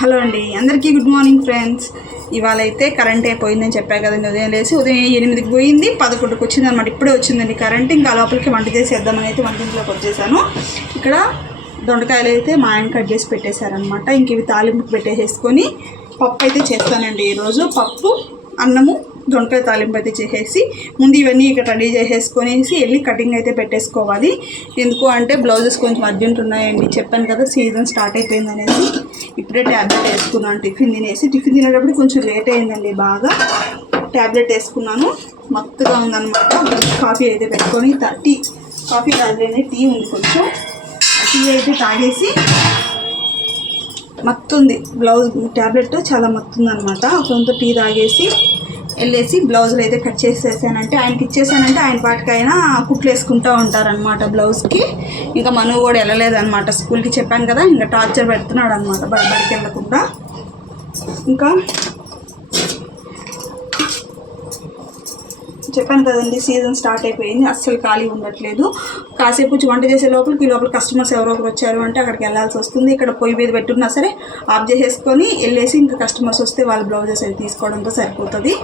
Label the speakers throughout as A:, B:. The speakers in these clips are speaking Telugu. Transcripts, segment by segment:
A: హలో అండి. అందరికీ గుడ్ మార్నింగ్ ఫ్రెండ్స్. ఇవాళ అయితే కరెంట్ అయిపోయిందని చెప్పాను కదండి. ఉదయం లేసి ఉదయం ఎనిమిదికి పోయింది పదకొండుకి వచ్చింది అనమాట ఇప్పుడే వచ్చిందండి కరెంట్. ఇంకా లోపలికి వంట చేసేద్దామని అయితే వంటింట్లోకి వచ్చేసాను ఇక్కడ దొండకాయలు అయితే మా ఆయన కట్ చేసి పెట్టేశారనమాట ఇంక ఇవి తాలింపు పెట్టేసేసుకొని పప్పు అయితే చేస్తానండి ఈరోజు. పప్పు అన్నము దొండకాయ తాలింపు అయితే చేసేసి ముందు ఇవన్నీ ఇక్కడ రెడీ చేసేసుకొనేసి వెళ్ళి కటింగ్ అయితే పెట్టేసుకోవాలి. ఎందుకు అంటే బ్లౌజెస్ కొంచెం అర్జెంట్ ఉన్నాయండి. చెప్పాను కదా సీజన్ స్టార్ట్ అయిపోయింది అనేసి. ఇప్పుడే ట్యాబ్లెట్ వేసుకున్నాను టిఫిన్ తినేసి. టిఫిన్ తినేటప్పుడు కొంచెం లేట్ అయిందండి బాగా. ట్యాబ్లెట్ వేసుకున్నాను. మత్తుగా ఉందన్నమాట. కాఫీ అయితే పెట్టుకొని టీ కాఫీ తాగలేని టీ ఉంది కొంచెం. టీ అయితే తాగేసి మత్తుంది. బ్లౌజ్ ట్యాబ్లెట్ చాలా మత్తుంది అనమాట కొంత టీ తాగేసి వెళ్ళేసి బ్లౌజులు అయితే కట్ చేసేసానంటే ఆయనకి ఇచ్చేసానంటే ఆయన పాటికైనా కుట్లు వేసుకుంటూ ఉంటారనమాట బ్లౌజ్కి. ఇంకా మను కూడా వెళ్ళలేదన్నమాట. స్కూల్కి చెప్పాను కదా ఇంకా టార్చర్ పెడుతున్నాడు అనమాట బడికి వెళ్ళకుండా ఇంకా చెప్పాను కదండి సీజన్ స్టార్ట్ అయిపోయింది అస్సలు ఖాళీ ఉండట్లేదు. కాసేపు వచ్చి వంట చేసే లోపలికి ఈ లోపల కస్టమర్స్ ఎవరో ఒకరు వచ్చారు అంటే అక్కడికి వెళ్ళాల్సి వస్తుంది. ఇక్కడ పొయ్యి మీద పెట్టున్నా సరే ఆఫ్ చేసేసుకొని వెళ్ళేసి ఇంకా కస్టమర్స్ వస్తే వాళ్ళ బ్లౌజెస్ అవి తీసుకోవడంతో సరిపోతుంది.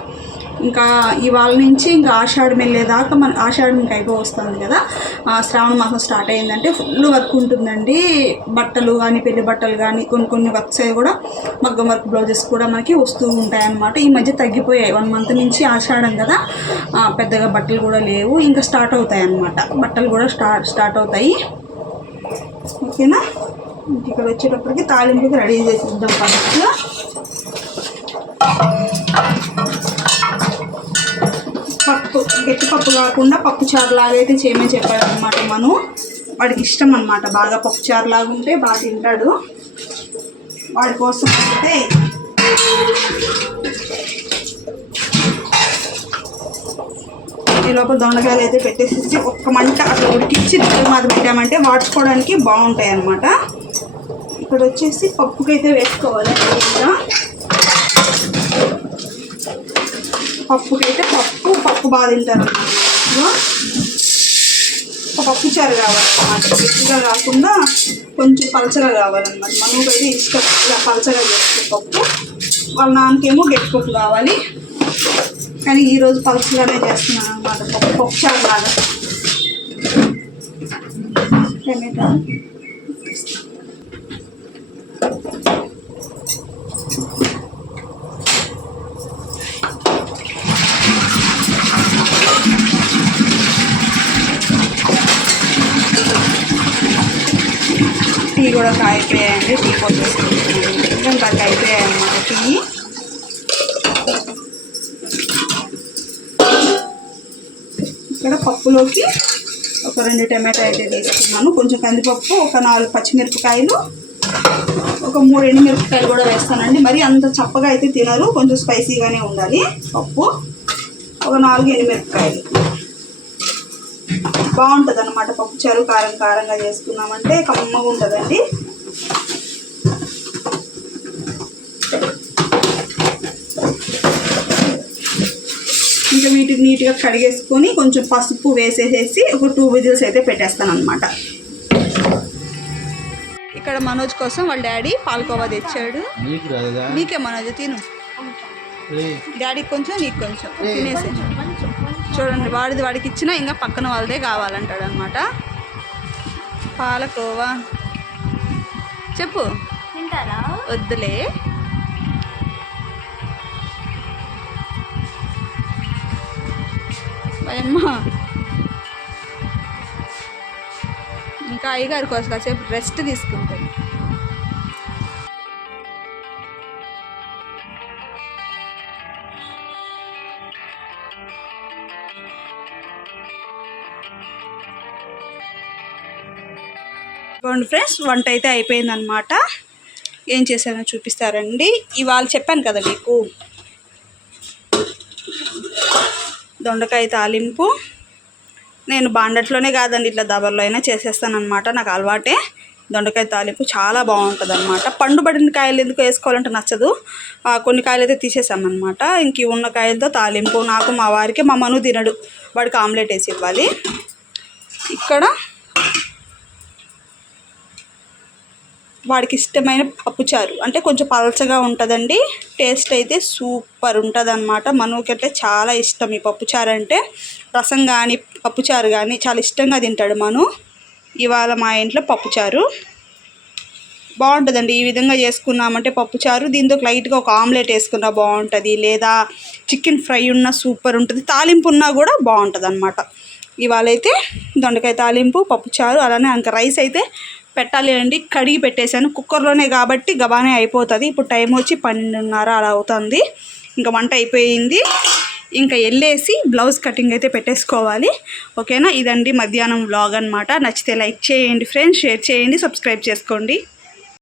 A: ఇంకా ఇవాళ నుంచి ఇంకా ఆషాఢం వెళ్ళేదాకా మన ఆషాఢం ఇంకా అయిపో వస్తుంది కదా. శ్రావణ మాసం స్టార్ట్ అయిందంటే ఫుల్ వర్క్ ఉంటుందండి. బట్టలు కానీ పెళ్ళి బట్టలు కానీ కొన్ని కొన్ని వర్క్స్ అవి కూడా మగ్గం వర్క్ బ్లౌజెస్ కూడా మనకి వస్తూ ఉంటాయి అన్నమాట ఈ మధ్య తగ్గిపోయాయి. వన్ మంత్ నుంచి ఆషాఢం కదా. పెద్దగా బట్టలు కూడా లేవు. ఇంకా స్టార్ట్ అవుతాయి అన్నమాట బట్టలు కూడా స్టార్ట్ స్టార్ట్ అవుతాయి. ఓకేనా? ఇక్కడ వచ్చేటప్పటికి తాలింపుకి రెడీ చేసేద్దాం ఫస్ట్ పప్పు గట్టి పప్పు కాకుండా పప్పు చారు లాగా అయితే చేయమని చెప్పాడు అనమాట మను. వాడికి ఇష్టం అనమాట బాగా పప్పు చారు లాగా ఉంటే బాగా తింటాడు. వాడి కోసం అయితే ఈ లోపల దొండకాయలు అయితే పెట్టేసి ఒక్క మంట అట్లా ఉడికించి దగ్గర మాది పెట్టామంటే వాడుకోవడానికి బాగుంటాయి అనమాట ఇక్కడ వచ్చేసి పప్పుకైతే వేసుకోవాలి. ఇంకా పప్పుకైతే పప్పు పప్పు బాగా తింటారు. ఒక పప్పుచారు కావాలి. కావాలన్నమాట గట్టిగా కాకుండా కొంచెం పలచగా కావాలన్నమాట. మనకైతే ఇష్టం. ఇలా పలచగా చేస్తే పప్పు. వాళ్ళ నాన్నకేమో గట్టి పప్పు కావాలి. కానీ ఈరోజు పలచగానే చేస్తున్నాను అనమాట పప్పు. పప్పు చారు లాగా టమాటా టీ కూడా కాయిపోయాయండి టీ పొద్దుకుంటున్నాను ఇంకా అయిపోయాయి టీ. ఇక్కడ పప్పులోకి ఒక రెండు టమాటా అయితే తీసుకున్నాను కొంచెం కందిపప్పు ఒక నాలుగు పచ్చిమిరపకాయలు ఒక మూడు ఎండుమిరపకాయలు కూడా వేస్తానండి. మరి అంత చప్పగా అయితే తినరు. కొంచెం స్పైసీగానే ఉండాలి పప్పు. ఒక నాలుగు ఎండుమిరపకాయలు. బాగుంటుంది అనమాట పప్పు చారు కారం కారంగా చేసుకున్నామంటే కమ్మగా ఉంటుందండి. ఇంకా వీటిని నీట్గా కడిగేసుకొని కొంచెం పసుపు వేసేసేసి ఒక టూ విజిల్స్ అయితే పెట్టేస్తాను అనమాట ఇక్కడ మనోజ్ కోసం వాళ్ళ డాడీ పాలకోవా తెచ్చాడు.
B: నీకు
A: మనోజ్ తిను. డాడీకి కొంచెం నీకు కొంచెం. తినేసే చూడండి వాడిది వాడికి ఇచ్చినా ఇంకా పక్కన వాళ్ళదే కావాలంటాడు అనమాట పాలకోవా? చెప్పు.
C: తింటారా?
A: వద్దులే. ఇంకా అయ్యగారి కోసం కాసేపు రెస్ట్ తీసుకుంటాను ఇదిగోండి ఫ్రెండ్స్ వంట అయితే అయిపోయిందనమాట ఏం చేశానో చూపిస్తారండి. ఇవాళ చెప్పాను కదా మీకు. దొండకాయ తాలింపు. నేను బాండట్లోనే కాదండి ఇట్లా దబర్లో అయినా చేసేస్తానమాట నాకు అలవాటే. దొండకాయ తాలింపు చాలా బాగుంటుంది అనమాట పండుబడిన కాయలు ఎందుకు వేసుకోవాలంటే నచ్చదు. ఆ, కొన్ని కాయలు అయితే తీసేసామన్నమాట. ఇంక ఉన్న కాయలతో తాలింపు. నాకు మా వారికి మా మను తినడు. వాడికి ఆమ్లెట్ వేసి ఇవ్వాలి. ఇక్కడ వాడికి ఇష్టమైన పప్పుచారు. అంటే కొంచెం పలచగా ఉంటుందండి. టేస్ట్ అయితే సూపర్ ఉంటుంది అనమాట మనోకైతే చాలా ఇష్టం ఈ పప్పుచారు అంటే. రసం కానీ పప్పుచారు కానీ చాలా ఇష్టంగా తింటాడు మను. ఇవాళ మా ఇంట్లో పప్పుచారు. బాగుంటుందండి. ఈ విధంగా చేసుకున్నామంటే పప్పుచారు. దీంతో లైట్గా ఒక ఆమ్లెట్ వేసుకున్నా బాగుంటుంది. లేదా చికెన్ ఫ్రై ఉన్న సూపర్ ఉంటుంది. తాలింపు ఉన్నా కూడా బాగుంటుంది అనమాట ఇవాళ అయితే దొండకాయ తాలింపు పప్పుచారు అలానే ఇంకా రైస్ అయితే పెట్టాలి అండి. కడిగి పెట్టేశాను. కుక్కర్లోనే కాబట్టి గబానే అయిపోతుంది. ఇప్పుడు టైం వచ్చి పన్నెండున్నర అలా అవుతుంది. ఇంకా వంట అయిపోయింది. ఇంకా వెళ్ళేసి బ్లౌజ్ కటింగ్ అయితే పెట్టేసుకోవాలి. ఓకేనా? ఇదండి మధ్యాహ్నం వ్లాగ్ అనమాట నచ్చితే లైక్ చేయండి ఫ్రెండ్స్. షేర్ చేయండి. సబ్స్క్రైబ్ చేసుకోండి.